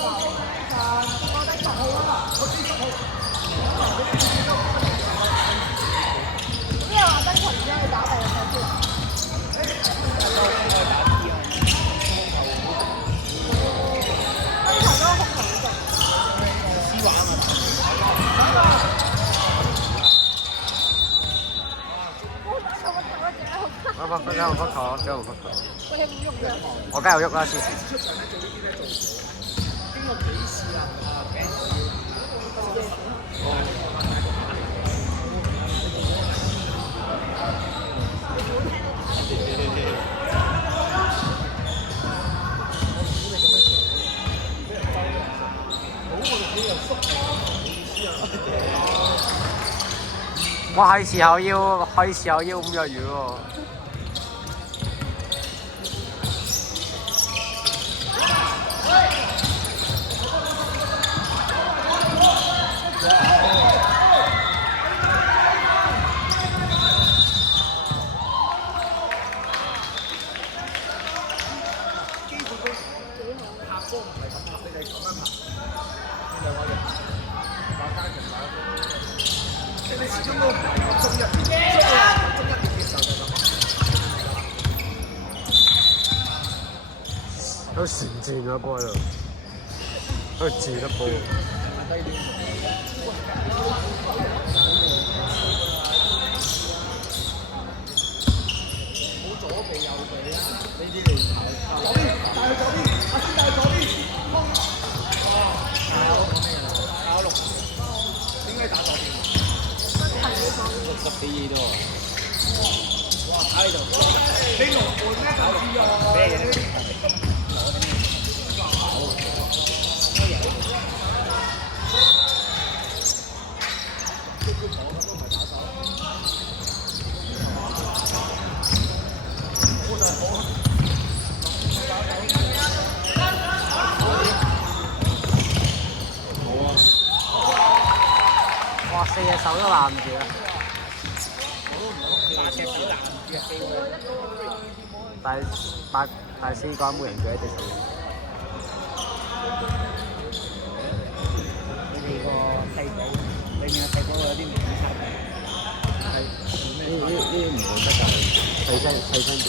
我不錯，真係不錯。喂，有冇喐嘅？我梗係有喐啦，黐線。我係時候要5日魚喎。都旋轉咗波喺度，都自得波。好左避右避啊！呢啲嚟左邊，帶去左邊，阿先帶去左邊。打六，點解打左邊？60幾多？哇！打呢度，你龍門咩打六？咩嘢？哇！4隻手都攬住啦。第4關每人舉1隻手。你哋個替補，你哋嘅替補有啲唔檢查嘅。呢唔會得㗎，提升啲。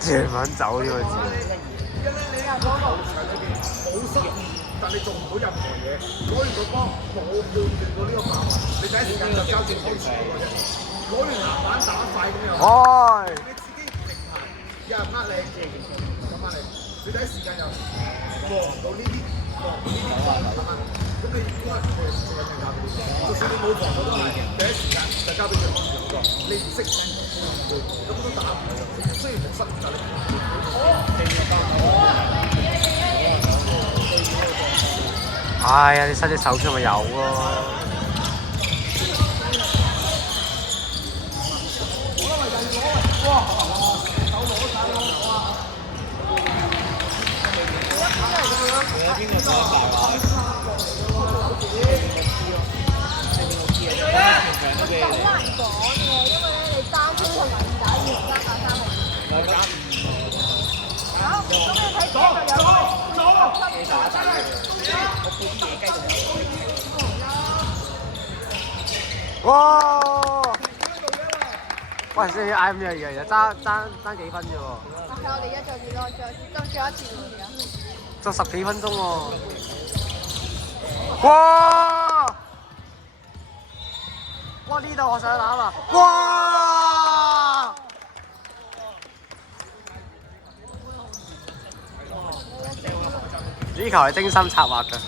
全揾走呢個字。但你做唔到任何嘢，攞完個波冇判斷到呢個板，你第一時間就交正開始嗰個啫。攞完籃板打快咁又，你自己唔停牌，有人呃你，咁呃你，你第一時間又望到呢啲，咁你點解唔去做緊交俾你？就算你冇防到都係，第一時間就交俾對方嗰個，你唔識聽，咁都打唔到。雖然冇失誤，但係哎呀，你伸隻手出咪有咯。哇！喂，先嗌咁樣嘢，爭幾分啫喎？係我哋而家仲幾多？仲有一次而家。仲10幾分鐘喎！哇！哇！呢度我想打啦！哇！呢球係精心策劃㗎。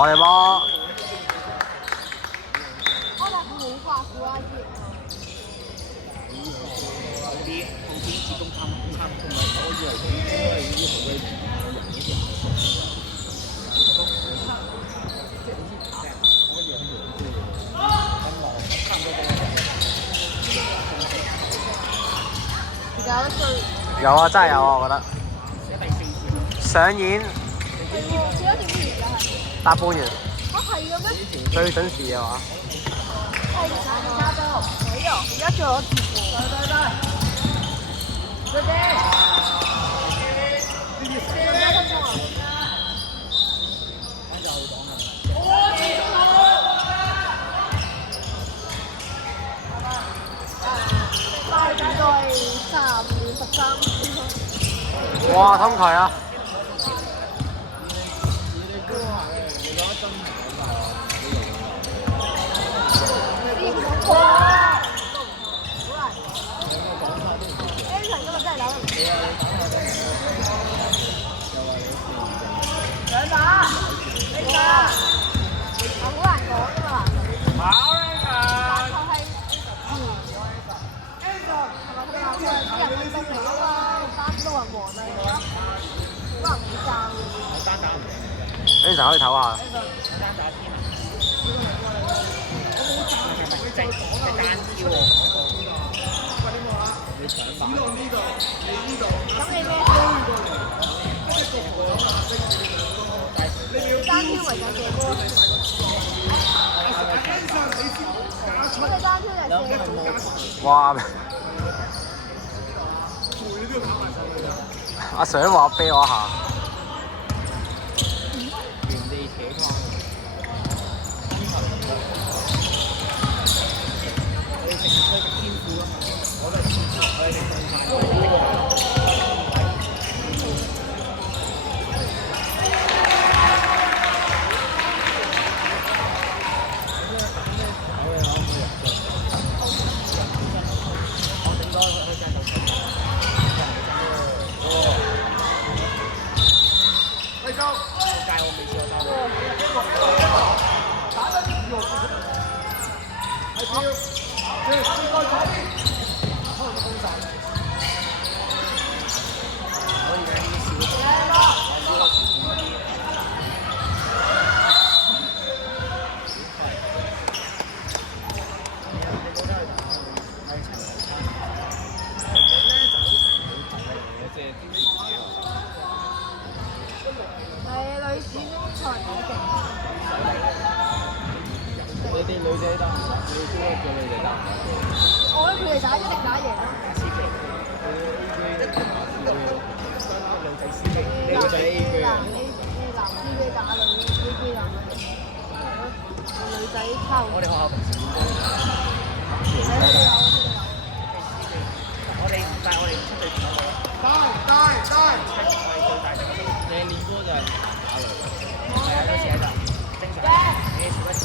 我哋波。有啊，真係有啊，我覺得。上演。幾多點完㗎係8半完。係嘅咩？最準時嘅話。係打到，哎呀！而家仲有節目。對對。哇，通佢啊！兩打，你打，好難講㗎嘛。跑呢場。啲人運動嚟㗎嘛，3都運黃啊，好難比爭。呢場可以唞下。咁你咩？單挑為咗射波。我哋單挑就射波。哇！阿 Sir 話啤我一下。原地扯過。我哋成日都係天賦啊嘛，我都係天賦，我哋食咁快。係女子中才好勁。你哋女仔得，你都叫你哋打。我覺得佢哋打一定打贏咯。你個仔 A 區啊？男 A 打女 A 男女，女仔抽。我哋學校平時點講？我哋唔帶，我哋唔出對手。帶。你練歌就係阿雷，係啊，嗰時喺度，正常。你時不時。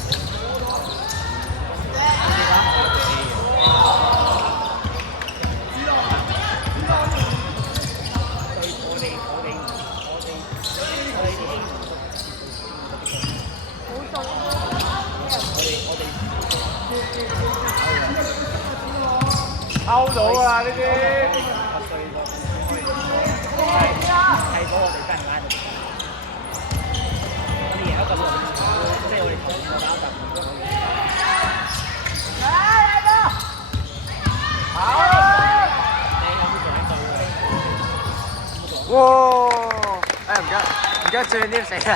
抽到啊呢啲！係嗰個我哋真係拉到。我哋贏一個即係我哋打一陣。好！你有冇做緊對嘅？哇！誒唔記得轉啲死啊！